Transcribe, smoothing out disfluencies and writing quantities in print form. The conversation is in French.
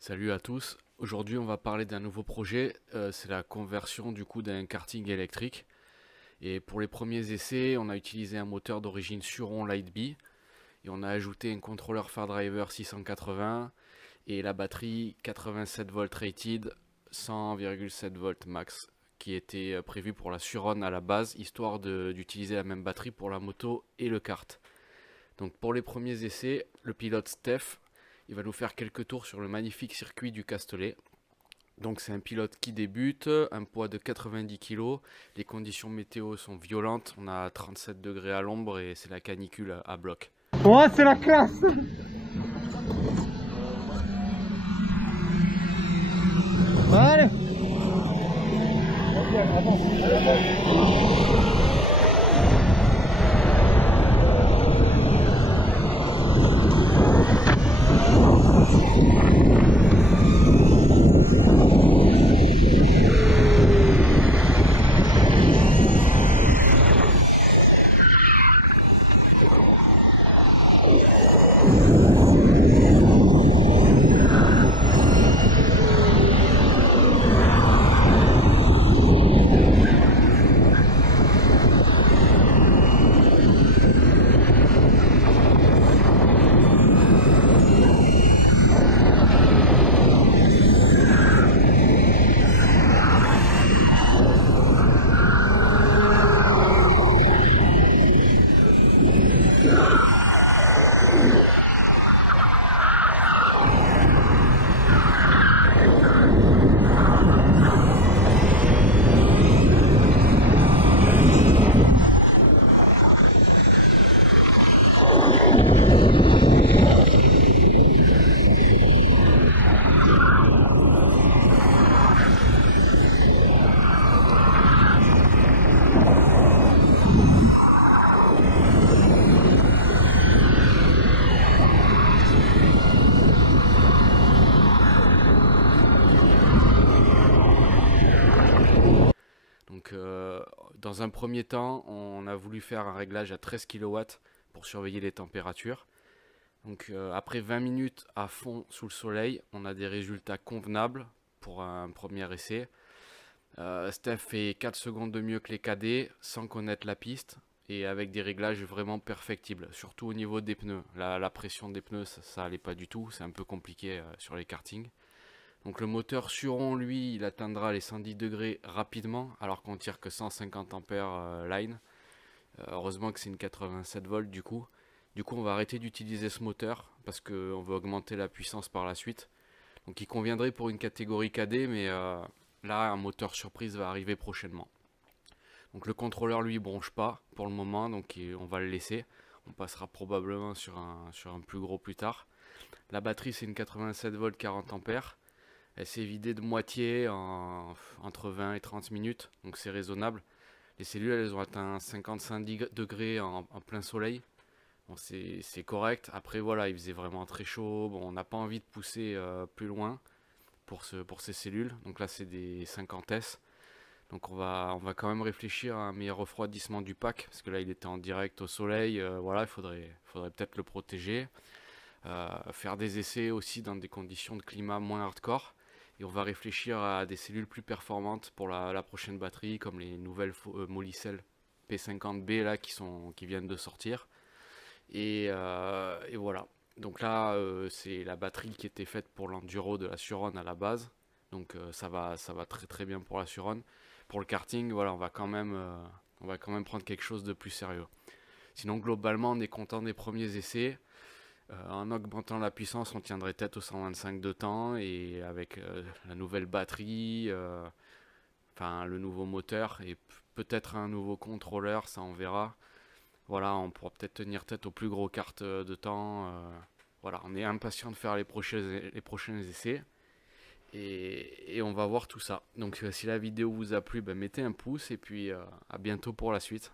Salut à tous. Aujourd'hui, on va parler d'un nouveau projet. C'est la conversion du coup d'un karting électrique. Et pour les premiers essais, on a utilisé un moteur d'origine Suron Lightbee et on a ajouté un contrôleur Fardriver 680 et la batterie 87 volts rated, 100,7 volts max, qui était prévue pour la Suron à la base, histoire d'utiliser la même batterie pour la moto et le kart. Donc pour les premiers essais, le pilote Steph, il va nous faire quelques tours sur le magnifique circuit du Castellet. Donc c'est un pilote qui débute, un poids de 90 kg, les conditions météo sont violentes, on a 37 degrés à l'ombre et c'est la canicule à bloc. Oh, c'est la classe! Allez! Donc dans un premier temps, on a voulu faire un réglage à 13 kW pour surveiller les températures. Donc après 20 minutes à fond sous le soleil, on a des résultats convenables pour un premier essai. Steph fait 4 secondes de mieux que les cadets sans connaître la piste et avec des réglages vraiment perfectibles, surtout au niveau des pneus. La pression des pneus, ça allait pas du tout, c'est un peu compliqué sur les kartings. Donc le moteur Suron, lui, il atteindra les 110 degrés rapidement, alors qu'on tire que 150 ampères line. Heureusement que c'est une 87 volts du coup. Du coup, on va arrêter d'utiliser ce moteur parce qu'on veut augmenter la puissance par la suite. Donc il conviendrait pour une catégorie cadet, mais là, un moteur surprise va arriver prochainement. Donc le contrôleur, lui, bronche pas pour le moment, donc on va le laisser. On passera probablement sur un plus gros plus tard. La batterie, c'est une 87 volts 40 ampères. Elle s'est vidée de moitié entre 20 et 30 minutes, donc c'est raisonnable. Les cellules, elles ont atteint 55 degrés en plein soleil. Bon, c'est correct. Après, voilà, il faisait vraiment très chaud. Bon, on n'a pas envie de pousser plus loin pour ces cellules. Donc là, c'est des 50S. Donc on va quand même réfléchir à un meilleur refroidissement du pack. Parce que là, il était en direct au soleil. Voilà, il faudrait peut-être le protéger. Faire des essais aussi dans des conditions de climat moins hardcore. Et on va réfléchir à des cellules plus performantes pour la prochaine batterie, comme les nouvelles Molicel P50B là, qui viennent de sortir. Et voilà. Donc là, c'est la batterie qui était faite pour l'enduro de la Suron à la base. Donc ça va très très bien pour la Suron. Pour le karting, voilà, on va quand même prendre quelque chose de plus sérieux. Sinon, globalement, on est content des premiers essais. En augmentant la puissance, on tiendrait tête au 125 de temps et avec la nouvelle batterie, enfin le nouveau moteur et peut-être un nouveau contrôleur, ça on verra. Voilà, on pourra peut-être tenir tête aux plus gros cartes de temps. Voilà, on est impatient de faire les prochains essais et on va voir tout ça. Donc si la vidéo vous a plu, ben, mettez un pouce et puis à bientôt pour la suite.